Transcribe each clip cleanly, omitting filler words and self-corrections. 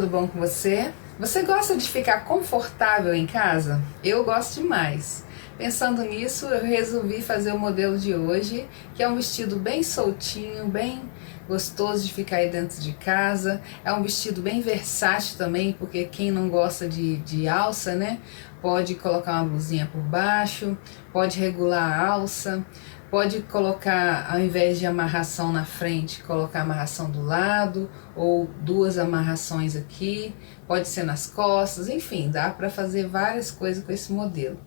tudo bom com você? Você gosta de ficar confortável em casa? Eu gosto demais. Pensando nisso, eu resolvi fazer o modelo de hoje, que é um vestido bem soltinho, bem gostoso de ficar aí dentro de casa. É um vestido bem versátil também, porque quem não gosta de alça, né? Pode colocar uma blusinha por baixo, pode regular a alça, pode colocar, ao invés de amarração na frente, colocar amarração do lado ou duas amarrações aqui, pode ser nas costas, enfim, dá para fazer várias coisas com esse modelo.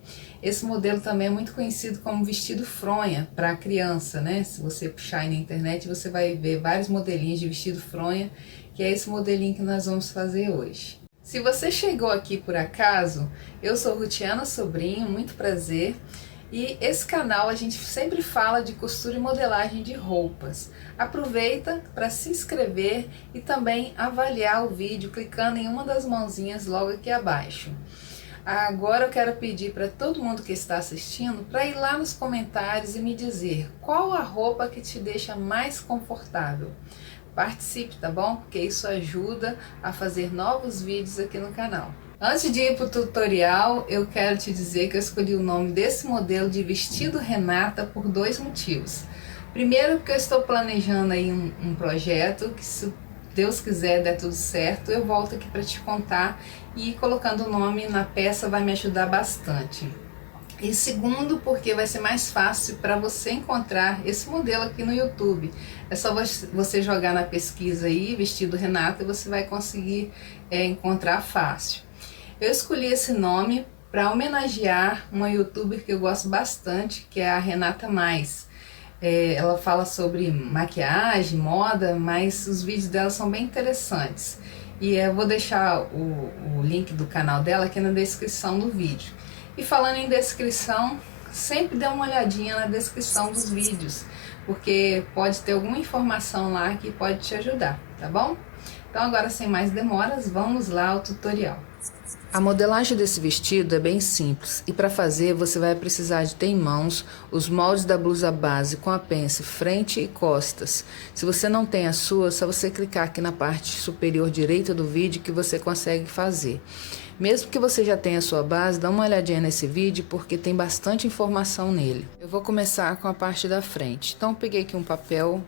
Esse modelo também é muito conhecido como vestido fronha para criança, né? Se você puxar aí na internet, você vai ver vários modelinhos de vestido fronha, que é esse modelinho que nós vamos fazer hoje. Se você chegou aqui por acaso, eu sou Rutiana Sobrinho, muito prazer. E esse canal a gente sempre fala de costura e modelagem de roupas. Aproveita para se inscrever e também avaliar o vídeo clicando em uma das mãozinhas logo aqui abaixo. Agora eu quero pedir para todo mundo que está assistindo para ir lá nos comentários e me dizer qual a roupa que te deixa mais confortável. Participe, tá bom? Porque isso ajuda a fazer novos vídeos aqui no canal. Antes de ir para o tutorial, eu quero te dizer que eu escolhi o nome desse modelo de vestido Renata por dois motivos. Primeiro, porque eu estou planejando aí um projeto que, se Deus quiser, der tudo certo, eu volto aqui para te contar, e colocando o nome na peça vai me ajudar bastante. E segundo, porque vai ser mais fácil para você encontrar esse modelo aqui no YouTube. É só você jogar na pesquisa aí, vestido Renata, e você vai conseguir encontrar fácil. Eu escolhi esse nome para homenagear uma youtuber que eu gosto bastante, que é a Renata Mais. Ela fala sobre maquiagem, moda, mas os vídeos dela são bem interessantes. E eu vou deixar o link do canal dela aqui na descrição do vídeo. E falando em descrição, sempre dê uma olhadinha na descrição dos vídeos, porque pode ter alguma informação lá que pode te ajudar, tá bom? Então agora, sem mais demoras, vamos lá ao tutorial. A modelagem desse vestido é bem simples, e para fazer você vai precisar de ter em mãos os moldes da blusa base com a pence frente e costas. Se você não tem a sua, é só você clicar aqui na parte superior direita do vídeo que você consegue fazer. Mesmo que você já tenha a sua base, dá uma olhadinha nesse vídeo porque tem bastante informação nele. Eu vou começar com a parte da frente. Então eu peguei aqui um papel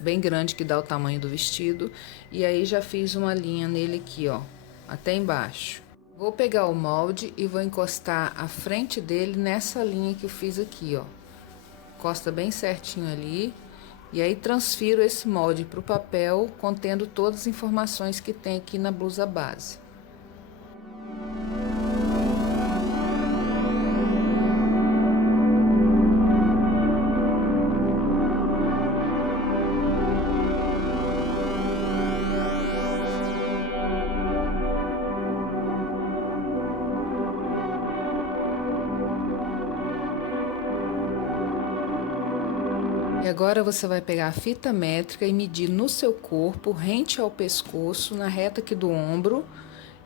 bem grande que dá o tamanho do vestido, e aí já fiz uma linha nele aqui, ó, até embaixo. Vou pegar o molde e vou encostar a frente dele nessa linha que eu fiz aqui, ó. Encosta bem certinho ali. E aí transfiro esse molde para o papel contendo todas as informações que tem aqui na blusa base. E agora você vai pegar a fita métrica e medir no seu corpo, rente ao pescoço, na reta aqui do ombro,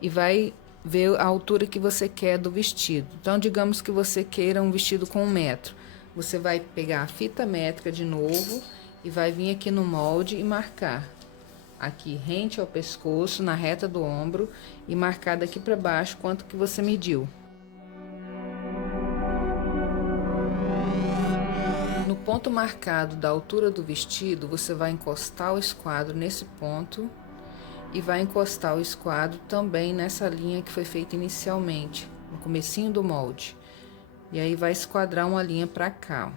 e vai ver a altura que você quer do vestido. Então, digamos que você queira um vestido com 1 metro. Você vai pegar a fita métrica de novo e vai vir aqui no molde e marcar. Aqui, rente ao pescoço, na reta do ombro, e marcar daqui para baixo quanto que você mediu. No ponto marcado da altura do vestido, você vai encostar o esquadro nesse ponto e vai encostar o esquadro também nessa linha que foi feita inicialmente, no comecinho do molde. E aí vai esquadrar uma linha para cá, ó.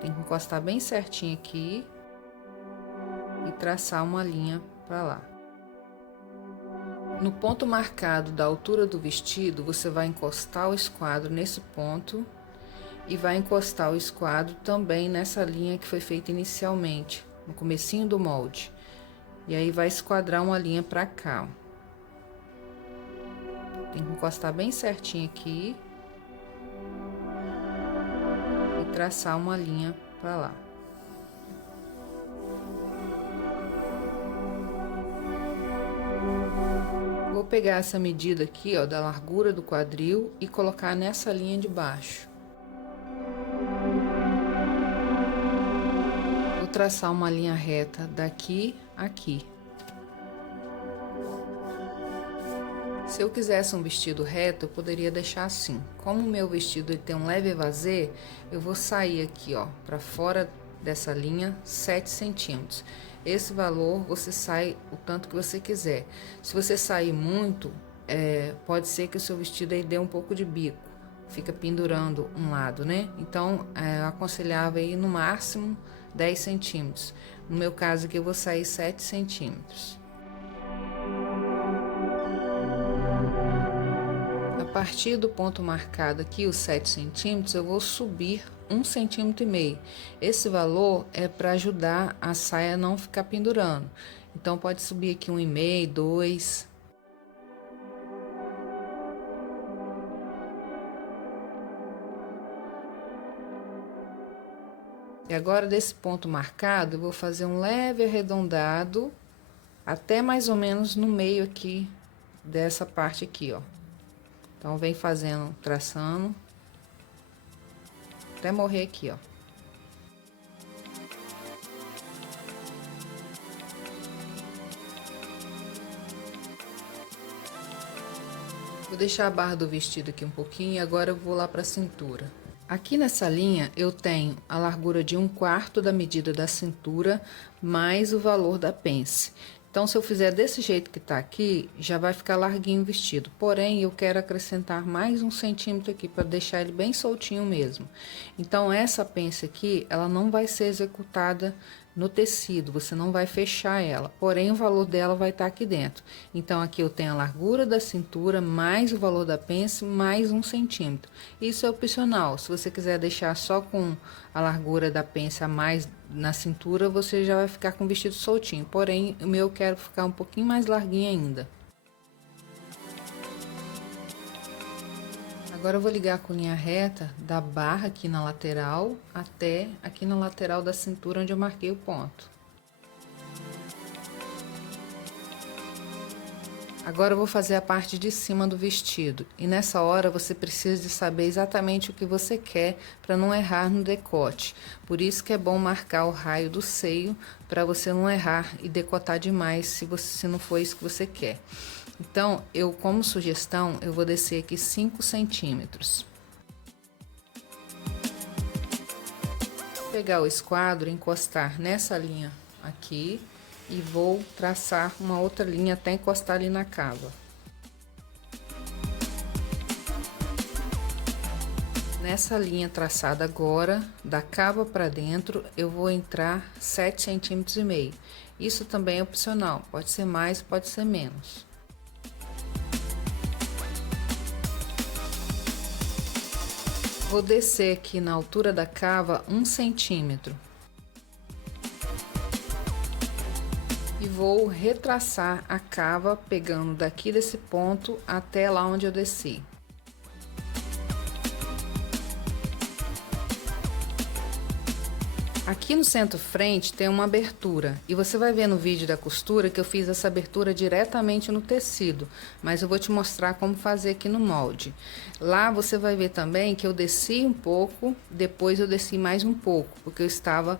Tem que encostar bem certinho aqui e traçar uma linha para lá. No ponto marcado da altura do vestido, você vai encostar o esquadro nesse ponto e vai encostar o esquadro também nessa linha que foi feita inicialmente, no comecinho do molde. E aí vai esquadrar uma linha para cá, ó. Tem que encostar bem certinho aqui e traçar uma linha para lá. Vou pegar essa medida aqui, ó, da largura do quadril e colocar nessa linha de baixo. Vou traçar uma linha reta daqui a aqui. Se eu quisesse um vestido reto, eu poderia deixar assim. Como o meu vestido ele tem um leve evasê, eu vou sair aqui, ó, para fora dessa linha 7 centímetros. Esse valor você sai o tanto que você quiser. Se você sair muito, pode ser que o seu vestido aí dê um pouco de bico, fica pendurando um lado, né? Então, eu aconselhava aí no máximo 10 centímetros. No meu caso aqui, eu vou sair 7 centímetros. A partir do ponto marcado aqui, os 7 centímetros, eu vou subir 1,5 centímetro. Esse valor é para ajudar a saia a não ficar pendurando. Então, pode subir aqui 1,5, 2. E agora, desse ponto marcado, eu vou fazer um leve arredondado até mais ou menos no meio aqui dessa parte aqui, ó. Então, vem fazendo, traçando, até morrer aqui, ó. Vou deixar a barra do vestido aqui um pouquinho e agora eu vou lá para a cintura. Aqui nessa linha eu tenho a largura de 1/4 da medida da cintura mais o valor da pence. Então, se eu fizer desse jeito que tá aqui, já vai ficar larguinho o vestido. Porém, eu quero acrescentar mais 1 centímetro aqui para deixar ele bem soltinho mesmo. Então, essa pence aqui, ela não vai ser executada no tecido, você não vai fechar ela. Porém, o valor dela vai estar aqui dentro. Então, aqui eu tenho a largura da cintura mais o valor da pence mais 1 centímetro. Isso é opcional. Se você quiser deixar só com a largura da pence a mais na cintura, você já vai ficar com o vestido soltinho. Porém, o meu eu quero ficar um pouquinho mais larguinho ainda. Agora eu vou ligar com linha reta da barra aqui na lateral até aqui na lateral da cintura onde eu marquei o ponto. Agora eu vou fazer a parte de cima do vestido e nessa hora você precisa de saber exatamente o que você quer para não errar no decote. Por isso que é bom marcar o raio do seio para você não errar e decotar demais se não for isso que você quer. Então, eu como sugestão, eu vou descer aqui 5 centímetros. Vou pegar o esquadro, encostar nessa linha aqui e vou traçar uma outra linha até encostar ali na cava. Nessa linha traçada agora, da cava para dentro, eu vou entrar 7,5 centímetros. Isso também é opcional, pode ser mais, pode ser menos. Vou descer aqui na altura da cava 1 centímetro. E vou retraçar a cava pegando daqui desse ponto até lá onde eu desci. Aqui no centro-frente tem uma abertura e você vai ver no vídeo da costura que eu fiz essa abertura diretamente no tecido, mas eu vou te mostrar como fazer aqui no molde. Lá você vai ver também que eu desci um pouco, depois eu desci mais um pouco, porque eu estava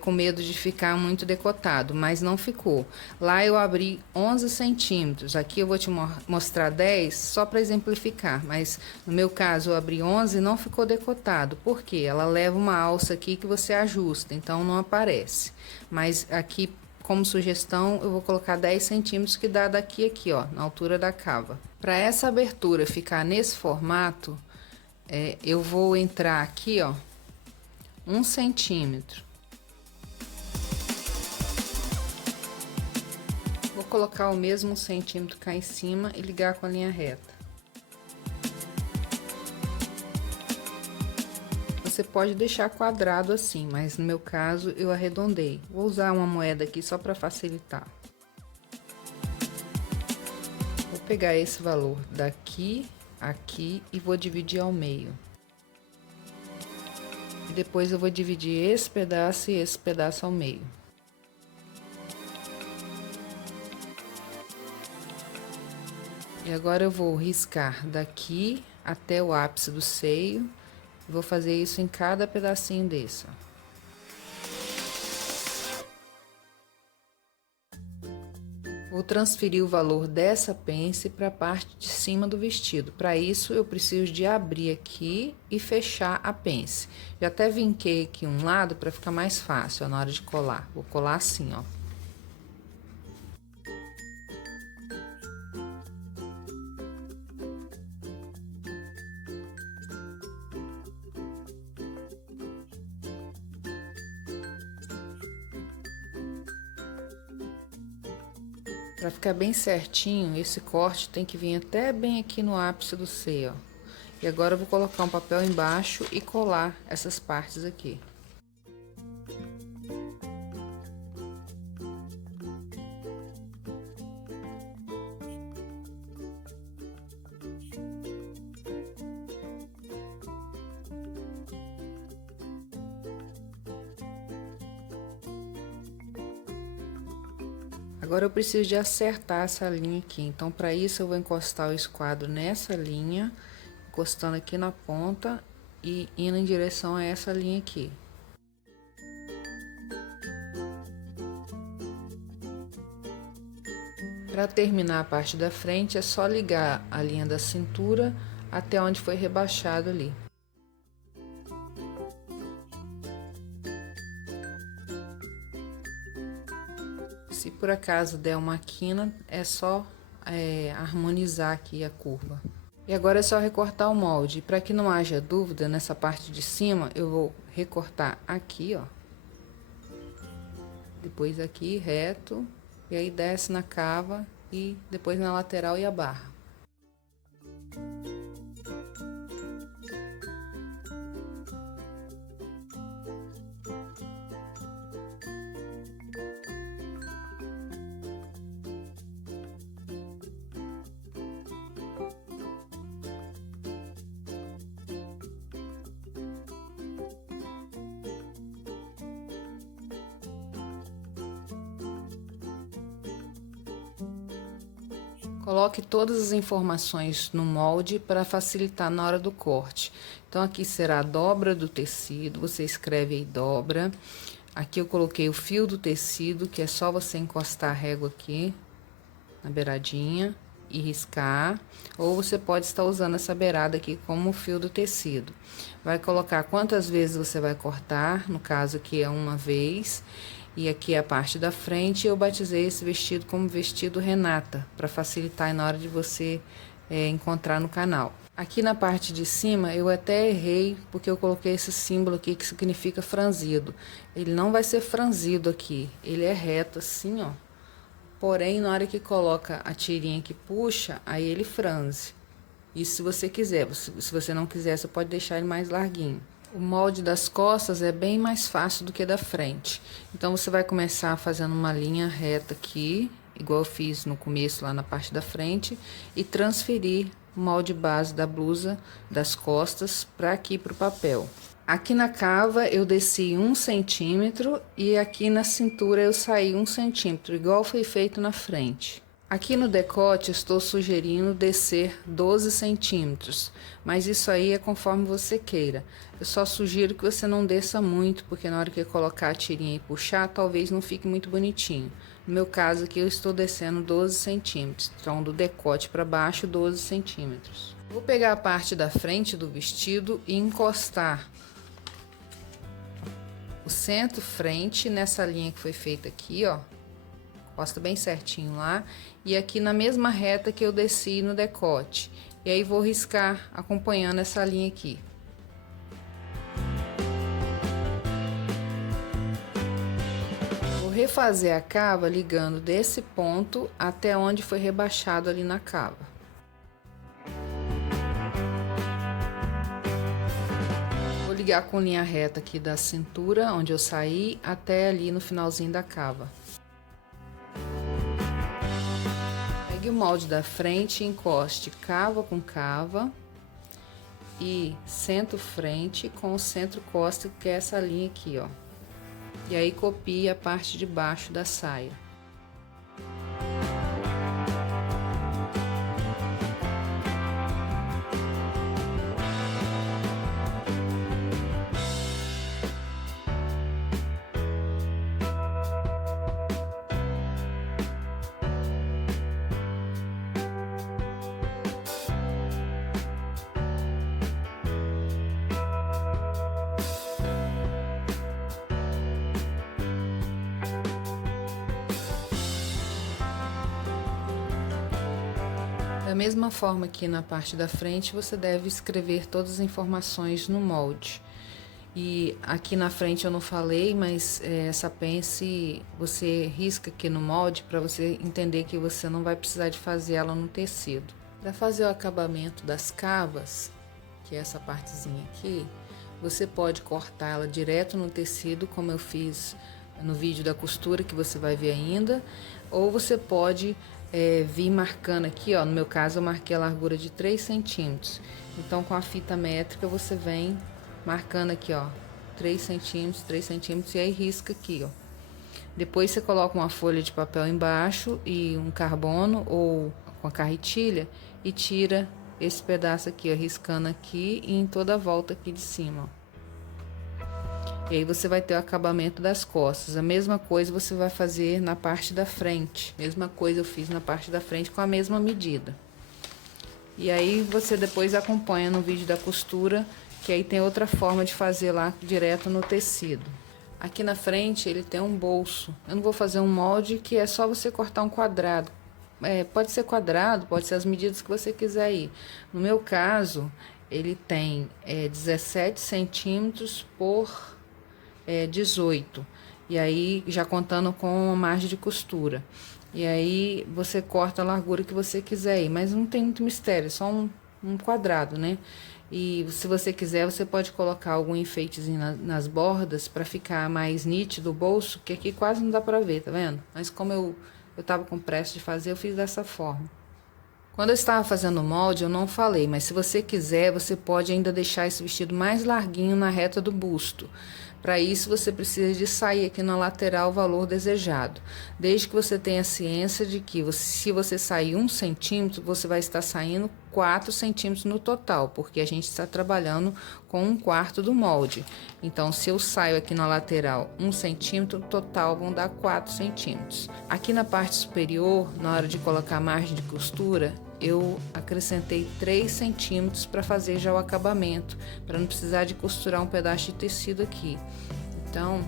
com medo de ficar muito decotado, mas não ficou. Lá eu abri 11 centímetros, aqui eu vou te mostrar 10 só para exemplificar, mas no meu caso eu abri 11 e não ficou decotado, porque ela leva uma alça aqui que você ajusta, então não aparece. Mas aqui, como sugestão, eu vou colocar 10 centímetros que dá daqui aqui, ó, na altura da cava. Para essa abertura ficar nesse formato, eu vou entrar aqui, ó, 1 centímetro. Vou colocar o mesmo 1 centímetro cá em cima e ligar com a linha reta. Você pode deixar quadrado assim, mas no meu caso eu arredondei. Vou usar uma moeda aqui só para facilitar. Vou pegar esse valor daqui, aqui e vou dividir ao meio. E depois eu vou dividir esse pedaço e esse pedaço ao meio. E agora eu vou riscar daqui até o ápice do seio. Vou fazer isso em cada pedacinho desse, ó. Vou transferir o valor dessa pence para a parte de cima do vestido. Para isso, eu preciso de abrir aqui e fechar a pence. Já até vinquei aqui um lado para ficar mais fácil, ó, na hora de colar. Vou colar assim, ó. Para ficar bem certinho, esse corte tem que vir até bem aqui no ápice do seio, ó. E agora eu vou colocar um papel embaixo e colar essas partes aqui. Agora eu preciso de acertar essa linha aqui, então para isso eu vou encostar o esquadro nessa linha, encostando aqui na ponta e indo em direção a essa linha aqui. Para terminar a parte da frente é só ligar a linha da cintura até onde foi rebaixado ali. Se por acaso der uma quina, é só harmonizar aqui a curva. E agora é só recortar o molde. Para que não haja dúvida, nessa parte de cima, eu vou recortar aqui, ó. Depois aqui, reto. E aí desce na cava e depois na lateral e a barra. Coloque todas as informações no molde para facilitar na hora do corte. Então, aqui será a dobra do tecido, você escreve aí dobra. Aqui eu coloquei o fio do tecido, que é só você encostar a régua aqui na beiradinha e riscar. Ou você pode estar usando essa beirada aqui como o fio do tecido. Vai colocar quantas vezes você vai cortar, no caso aqui é uma vez. E aqui é a parte da frente, eu batizei esse vestido como vestido Renata, para facilitar na hora de você encontrar no canal. Aqui na parte de cima, eu até errei, porque eu coloquei esse símbolo aqui que significa franzido. Ele não vai ser franzido aqui, ele é reto assim, ó. Porém, na hora que coloca a tirinha que puxa, aí ele franze. Isso se você quiser, se você não quiser, você pode deixar ele mais larguinho. O molde das costas é bem mais fácil do que da frente. Então, você vai começar fazendo uma linha reta aqui, igual eu fiz no começo lá na parte da frente, e transferir o molde base da blusa das costas para aqui para o papel. Aqui na cava eu desci 1 centímetro e aqui na cintura eu saí 1 centímetro, igual foi feito na frente. Aqui no decote eu estou sugerindo descer 12 centímetros, mas isso aí é conforme você queira. Eu só sugiro que você não desça muito, porque na hora que eu colocar a tirinha e puxar, talvez não fique muito bonitinho. No meu caso aqui eu estou descendo 12 centímetros, então do decote para baixo 12 centímetros. Vou pegar a parte da frente do vestido e encostar o centro frente nessa linha que foi feita aqui, ó. Encosta bem certinho lá, e aqui na mesma reta que eu desci no decote. E aí vou riscar acompanhando essa linha aqui. Vou refazer a cava ligando desse ponto até onde foi rebaixado ali na cava. Vou ligar com linha reta aqui da cintura, onde eu saí, até ali no finalzinho da cava. Pegue o molde da frente, encoste cava com cava e centro frente com o centro costa, que é essa linha aqui, ó. E aí copie a parte de baixo da saia. Da mesma forma que na parte da frente, você deve escrever todas as informações no molde. E aqui na frente eu não falei, mas essa pence você risca aqui no molde para você entender que você não vai precisar de fazer ela no tecido. Para fazer o acabamento das cavas, que é essa partezinha aqui, você pode cortar ela direto no tecido, como eu fiz no vídeo da costura, que você vai ver ainda, ou você pode vir marcando aqui, ó, no meu caso eu marquei a largura de 3 centímetros, então com a fita métrica você vem marcando aqui, ó, 3 centímetros, 3 centímetros, e aí risca aqui, ó. Depois você coloca uma folha de papel embaixo e um carbono ou com a carretilha e tira esse pedaço aqui, ó, riscando aqui e em toda a volta aqui de cima, ó. E aí você vai ter o acabamento das costas. A mesma coisa você vai fazer na parte da frente. Mesma coisa eu fiz na parte da frente com a mesma medida. E aí você depois acompanha no vídeo da costura, que aí tem outra forma de fazer lá direto no tecido. Aqui na frente ele tem um bolso. Eu não vou fazer um molde, que é só você cortar um quadrado. Pode ser quadrado, pode ser as medidas que você quiser aí. No meu caso, ele tem 17 centímetros por 18. E aí, já contando com a margem de costura. E aí, você corta a largura que você quiser aí. Mas não tem muito mistério, é só um quadrado, né? E se você quiser, você pode colocar algum enfeitezinho nas bordas para ficar mais nítido o bolso, que aqui quase não dá para ver, tá vendo? Mas como eu tava com pressa de fazer, eu fiz dessa forma. Quando eu estava fazendo o molde, eu não falei, mas se você quiser, você pode ainda deixar esse vestido mais larguinho na reta do busto. Para isso, você precisa de sair aqui na lateral o valor desejado. Desde que você tenha ciência de que se você sair 1 centímetro, você vai estar saindo 4 centímetros no total, porque a gente está trabalhando com 1/4 do molde. Então, se eu saio aqui na lateral 1 centímetro, no total vão dar 4 centímetros. Aqui na parte superior, na hora de colocar a margem de costura, eu acrescentei 3 centímetros para fazer já o acabamento, para não precisar de costurar um pedaço de tecido aqui. Então,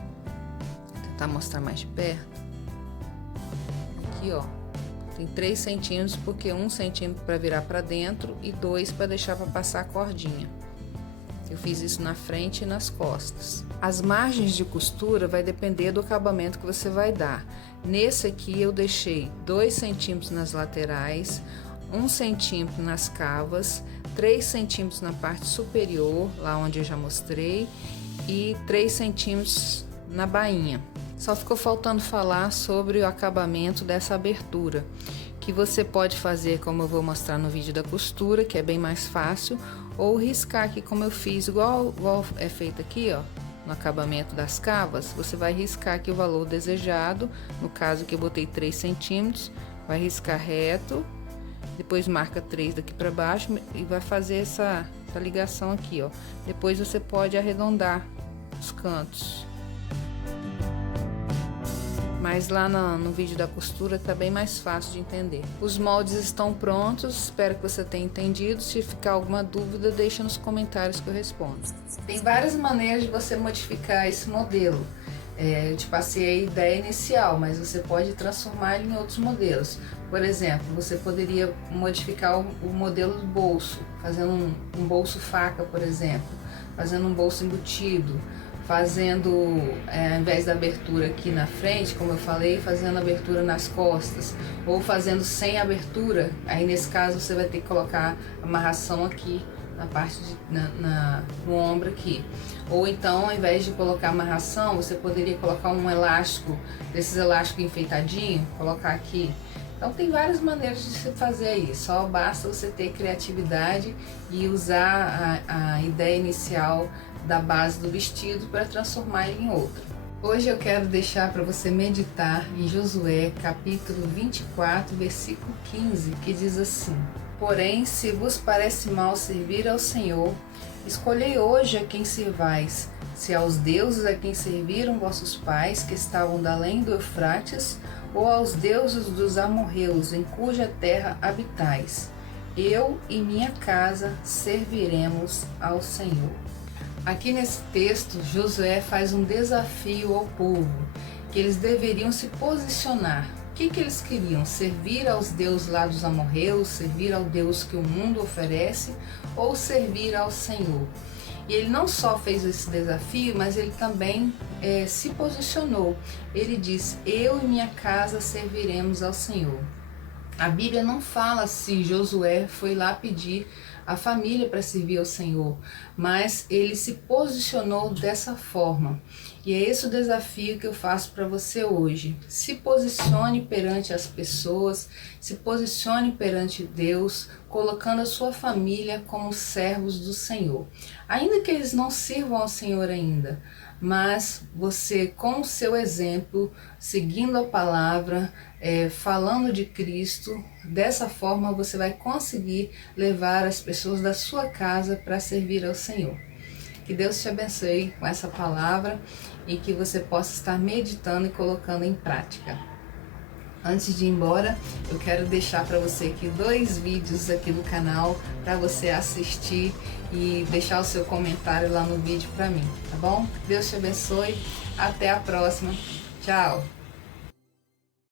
vou tentar mostrar mais de perto. Aqui, ó, tem 3 centímetros, porque 1 centímetro para virar para dentro e 2 para deixar para passar a cordinha. Eu fiz isso na frente e nas costas. As margens de costura vai depender do acabamento que você vai dar. Nesse aqui eu deixei 2 centímetros nas laterais, 1 centímetro nas cavas, 3 centímetros na parte superior, lá onde eu já mostrei, e 3 centímetros na bainha. Só ficou faltando falar sobre o acabamento dessa abertura, que você pode fazer como eu vou mostrar no vídeo da costura, que é bem mais fácil, ou riscar aqui como eu fiz, igual é feito aqui, ó, no acabamento das cavas. Você vai riscar aqui o valor desejado, no caso que eu botei 3 centímetros, vai riscar reto, depois marca 3 daqui para baixo e vai fazer essa ligação aqui, ó. Depois você pode arredondar os cantos. Mas lá no vídeo da costura tá bem mais fácil de entender. Os moldes estão prontos, espero que você tenha entendido. Se ficar alguma dúvida, deixa nos comentários que eu respondo. Tem várias maneiras de você modificar esse modelo. Eu te passei a ideia inicial, mas você pode transformar ele em outros modelos. Por exemplo, você poderia modificar o modelo do bolso, fazendo um bolso faca, por exemplo, fazendo um bolso embutido, fazendo, ao invés da abertura aqui na frente, como eu falei, fazendo abertura nas costas, ou fazendo sem abertura. Aí nesse caso você vai ter que colocar amarração aqui na parte no ombro aqui. Ou então, ao invés de colocar amarração, você poderia colocar um elástico, desses elásticos enfeitadinho, colocar aqui. Então tem várias maneiras de se fazer isso, só basta você ter criatividade e usar a ideia inicial da base do vestido para transformar ele em outra. Hoje eu quero deixar para você meditar em Josué capítulo 24, versículo 15, que diz assim: porém, se vos parece mal servir ao Senhor, escolhei hoje a quem servais, se aos deuses a quem serviram vossos pais, que estavam da além do Eufrates, ou aos deuses dos amorreus, em cuja terra habitais. Eu e minha casa serviremos ao Senhor. Aqui nesse texto, Josué faz um desafio ao povo, que eles deveriam se posicionar. que eles queriam? Servir aos deuses lá dos amorreus, servir ao Deus que o mundo oferece, ou servir ao Senhor? E ele não só fez esse desafio, mas ele também se posicionou. Ele disse: eu e minha casa serviremos ao Senhor. A Bíblia não fala se Josué foi lá pedir a família para servir ao Senhor, mas ele se posicionou dessa forma. E é esse o desafio que eu faço para você hoje. Se posicione perante as pessoas, se posicione perante Deus, colocando a sua família como servos do Senhor. Ainda que eles não sirvam ao Senhor ainda, mas você, com o seu exemplo, seguindo a palavra, falando de Cristo, dessa forma você vai conseguir levar as pessoas da sua casa para servir ao Senhor. Que Deus te abençoe com essa palavra e que você possa estar meditando e colocando em prática. Antes de ir embora, eu quero deixar para você aqui 2 vídeos aqui do canal para você assistir e deixar o seu comentário lá no vídeo para mim, tá bom? Deus te abençoe, até a próxima, tchau!